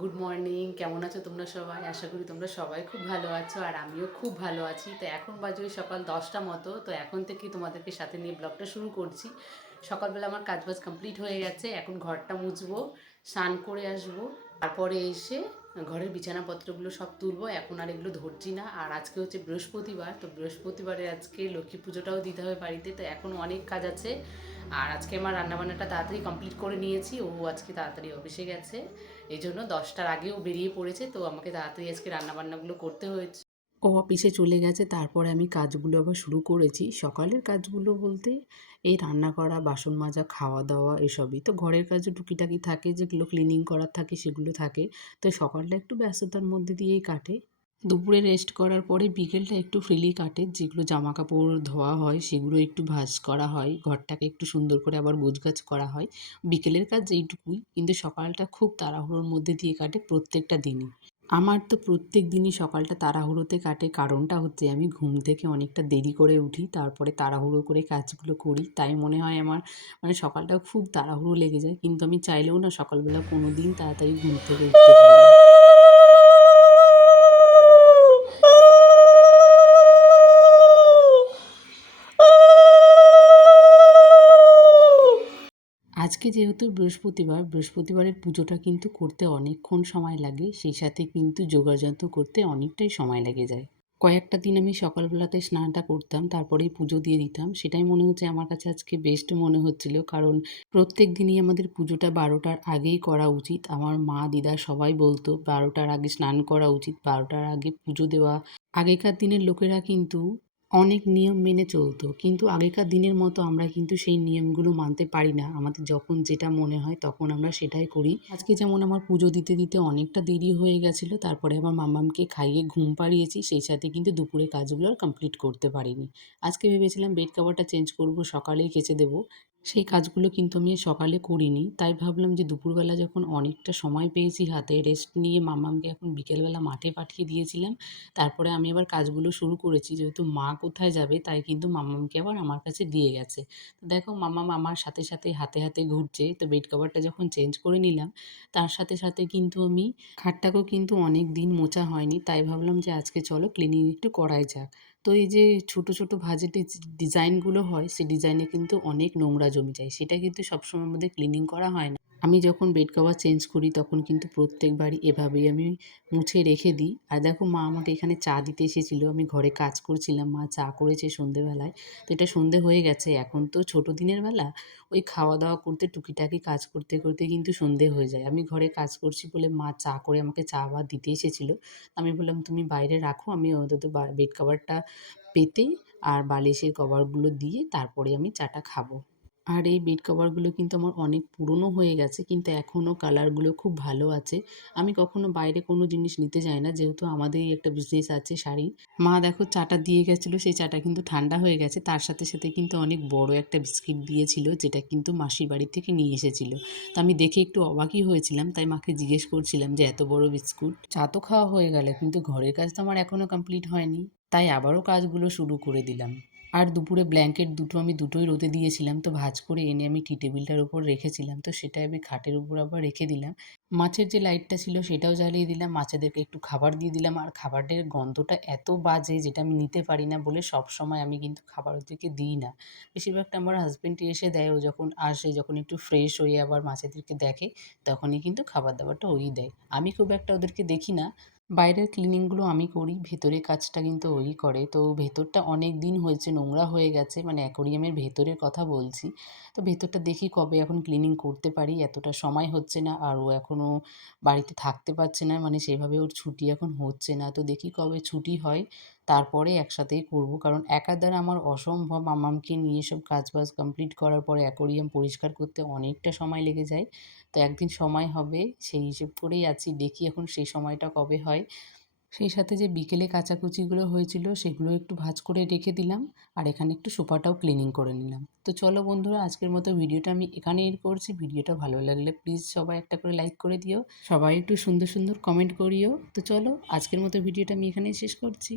Good morning. কেমন আছো তোমরা সবাই? আশা করি তোমরা সবাই খুব ভালো আছো, আর আমিও খুব ভালো আছি। তো এখন বাজে ওই সকাল 10টা মতো। তো এখন থেকেই তোমাদেরকে সাথে নিয়ে ব্লগটা শুরু করছি। সকালবেলা আমার কাজবাজ কমপ্লিট হয়ে গেছে। এখন ঘরটা মুছবো, স্নান করে আসবো, তারপরে এসে ঘরের বিছানাপত্রগুলো সব তুলবো। এখন আর এগুলো ধরছি না। আর আজকে হচ্ছে বৃহস্পতিবার, তো বৃহস্পতিবারে আজকে লক্ষ্মী পুজোটাও দিতে হবে বাড়িতে। তো এখন অনেক কাজ আছে। আর আজকে আমার রান্নাবান্নাটা তাড়াতাড়ি কমপ্লিট করে নিয়েছি। ও আজকে তাড়াতাড়ি অফিসে গেছে, এই জন্য 10টার আগেও বেরিয়ে পড়েছে। তো আমাকে তাড়াতাড়ি আজকে রান্নাবান্নাগুলো করতে হয়েছে। ও অফিসে চলে গেছে, তারপরে আমি কাজগুলো আবার শুরু করেছি। সকালের কাজগুলো বলতে এই রান্না করা, বাসন মাজা, খাওয়া দাওয়া এসবই। তো ঘরের কাজও টুকিটাকি থাকে, যেগুলো ক্লিনিং করার থাকে সেগুলো থাকে। তো সকালটা একটু ব্যস্ততার মধ্যে দিয়েই কাটে। দুপুরে রেস্ট করার পরে বিকেলটা একটু ফ্রিলি কাটে। যেগুলো জামা কাপড় ধোয়া হয় সেগুলো একটু ভাঁজ করা হয়, ঘরটাকে একটু সুন্দর করে আবার গোছগাছ করা হয়। বিকেলের কাজ এইটুকুই, কিন্তু সকালটা খুব তাড়াহুড়োর মধ্যে দিয়ে কাটে প্রত্যেকটা দিনই। আমার তো প্রত্যেক দিনই সকালটা তাড়াহুড়োতে কাটে। কারণটা হচ্ছে আমি ঘুম থেকে অনেকটা দেরি করে উঠি, তারপরে তাড়াহুড়ো করে কাজগুলো করি। তাই মনে হয় আমার মানে সকালটা খুব তাড়াহুড়ো লেগে যায়। কিন্তু আমি চাইলেও না সকালবেলা কোনো দিন তাড়াতাড়ি ঘুম থেকে উঠতে পারি না। আজকে যেহেতু বৃহস্পতিবার, বৃহস্পতিবারের পুজোটা কিন্তু করতে অনেকক্ষণ সময় লাগে। সেই সাথে কিন্তু যোগাযন্ত্র করতে অনেকটাই সময় লেগে যায়। কয়েকটা দিন আমি সকালবেলাতে স্নানটা করতাম, তারপরেই পুজো দিয়ে দিতাম। সেটাই মনে হচ্ছে আমার কাছে আজকে বেস্ট মনে হচ্ছিল। কারণ প্রত্যেক দিনই আমাদের পুজোটা 12টার আগেই করা উচিত। আমার মা, দিদা সবাই বলতো 12টার আগে স্নান করা উচিত, 12টার আগে পুজো দেওয়া। আগেকার দিনের লোকেরা কিন্তু অনেক নিয়ম মেনে চলতো, কিন্তু আগেকার দিনের মতো আমরা কিন্তু সেই নিয়মগুলো মানতে পারি না। আমাদের যখন যেটা মনে হয় তখন আমরা সেটাই করি। আজকে যেমন আমার পুজো দিতে দিতে অনেকটা দেরি হয়ে গেছিলো, তারপরে আমার মাম্মামকে খাইয়ে ঘুম পাড়িয়েছি। সেই সাথে কিন্তু দুপুরে কাজগুলো আর কমপ্লিট করতে পারিনি। আজকে ভেবেছিলাম বেড কভারটা চেঞ্জ করব, সকালেই কেচে দেবো। সেই কাজগুলো কিন্তু আমি সকালে করিনি। তাই ভাবলাম যে দুপুরবেলা যখন অনেকটা সময় পেয়েছি হাতে, রেস্ট নিয়ে মাম্মামকে এখন বিকেলবেলা মাঠে পাঠিয়ে দিয়েছিলাম। তারপরে আমি আবার কাজগুলো শুরু করেছি। যেহেতু মা কোথায় যাবে তাই কিন্তু মাম্মামকে আবার আমার কাছে দিয়ে গেছে। তো দেখো মাম্মাম আমার সাথে সাথে হাতে হাতে ঘুরছে। তো বেড কভারটা যখন চেঞ্জ করে নিলাম, তার সাথে সাথে কিন্তু আমি খাটটাকেও কিন্তু অনেক দিন মোছা হয়নি। তাই ভাবলাম যে আজকে চলো ক্লিনিং একটু করাই যাক। তো এই যে ছোট ছোট ভাঁজের ডিজাইনগুলো হয়, সেই ডিজাইনে কিন্তু অনেক নোংরা জমে যায়। সেটা কিন্তু সবসময় আমাদের ক্লিনিং করা হয় না। আমি যখন বেড কভার চেঞ্জ করি তখন কিন্তু প্রত্যেকবারই এভাবেই আমি মুছে রেখে দিই। আর দেখো মা আমাকে এখানে চা দিতে এসেছিলো। আমি ঘরে কাজ করছিলাম, মা চা করেছে সন্ধেবেলায়। তো এটা সন্ধে হয়ে গেছে। এখন তো ছোটো দিনের বেলা, ওই খাওয়া দাওয়া করতে টুকিটাকি কাজ করতে করতে কিন্তু সন্ধে হয়ে যায়। আমি ঘরে কাজ করছি বলে মা চা করে আমাকে চা আবার দিতে এসেছিলো। আমি বললাম তুমি বাইরে রাখো, আমি অন্তত বেড কভারটা পেতে আর বালিশের কভারগুলো দিয়ে তারপরে আমি চাটা খাবো। আর এই বেড কভারগুলো কিন্তু আমার অনেক পুরনো হয়ে গেছে, কিন্তু এখনও কালারগুলো খুব ভালো আছে। আমি কখনো বাইরে কোনো জিনিস নিতে যাই না, যেহেতু আমাদেরই একটা বিজনেস আছে শাড়ির। মা দেখো চাটা দিয়ে গেছিলো, সেই চাটা কিন্তু ঠান্ডা হয়ে গেছে। তার সাথে সাথে কিন্তু অনেক বড় একটা বিস্কিট দিয়েছিল, যেটা কিন্তু মাসির বাড়ি থেকে নিয়ে এসেছিলো। তো আমি দেখে একটু অবাকই হয়েছিলাম, তাই মাকে জিজ্ঞেস করছিলাম যে এত বড় বিস্কুট। চা তো খাওয়া হয়ে গেল, কিন্তু ঘরের কাজ তো আমার এখনও কমপ্লিট হয়নি। তাই আবারও কাজগুলো শুরু করে দিলাম। আর দুপুরে ব্ল্যাঙ্কেট দুটো আমি দুটোই রোদে দিয়েছিলাম, তো ভাঁজ করে এনে আমি টি টেবিলটার উপর রেখেছিলাম। তো সেটা আমি খাটের উপর আবার রেখে দিলাম। মাছের যে লাইটটা ছিল সেটাও জ্বালিয়ে দিলাম, মাছেদেরকে একটু খাবার দিয়ে দিলাম। আর খাবারের গন্ধটা এত বাজে, যেটা আমি নিতে পারি না বলে সবসময় আমি কিন্তু খাবার ওদেরকে দিই না। বেশিরভাগটা আমার হাজব্যান্ডই এসে দেয়। ও যখন আসে, যখন একটু ফ্রেশ হয়ে আবার মাছেদেরকে দেখে, তখনই কিন্তু খাবার দাবারটা ওই দেয়। আমি খুব একটা ওদেরকে দেখি না। বাইরের ক্লিনিংগুলো আমি করি, ভেতরের কাজটা কিন্তু ওই করে। তো ভেতরটা অনেক দিন হয়েছে নোংরা হয়ে গেছে, মানে অ্যাকোরিয়ামের ভেতরের কথা বলছি। তো ভেতরটা দেখি কবে এখন ক্লিনিং করতে পারি, এতটা সময় হচ্ছে না। আর ও এখনও বাড়িতে থাকতে পারছে না, মানে সেভাবে ওর ছুটি এখন হচ্ছে না। তো দেখি কবে ছুটি হয়, তারপরে একসাথেই করব। কারণ একার দ্বারা আমার অসম্ভব মামামকে নিয়ে সব কাজবাজ কমপ্লিট করার পরে অ্যাকোরিয়াম পরিষ্কার করতে অনেকটা সময় লেগে যায়। তো একদিন সময় হবে, সেই হিসেব করেই আছি। দেখি এখন সেই সময়টা কবে হয়। সেই সাথে যে বিকেলে কাচাকুচিগুলো হয়েছিল সেগুলো একটু ভাঁজ করে রেখে দিলাম। আর এখানে একটু সোফাটাও ক্লিনিং করে নিলাম। তো চলো বন্ধুরা, আজকের মতো ভিডিওটা আমি এখানেই এন্ড করছি। ভিডিওটা ভালো লাগলে প্লিজ সবাই একটা করে লাইক করে দিও, সবাই একটু সুন্দর সুন্দর কমেন্ট করিও। তো চলো আজকের মতো ভিডিওটা আমি এখানেই শেষ করছি।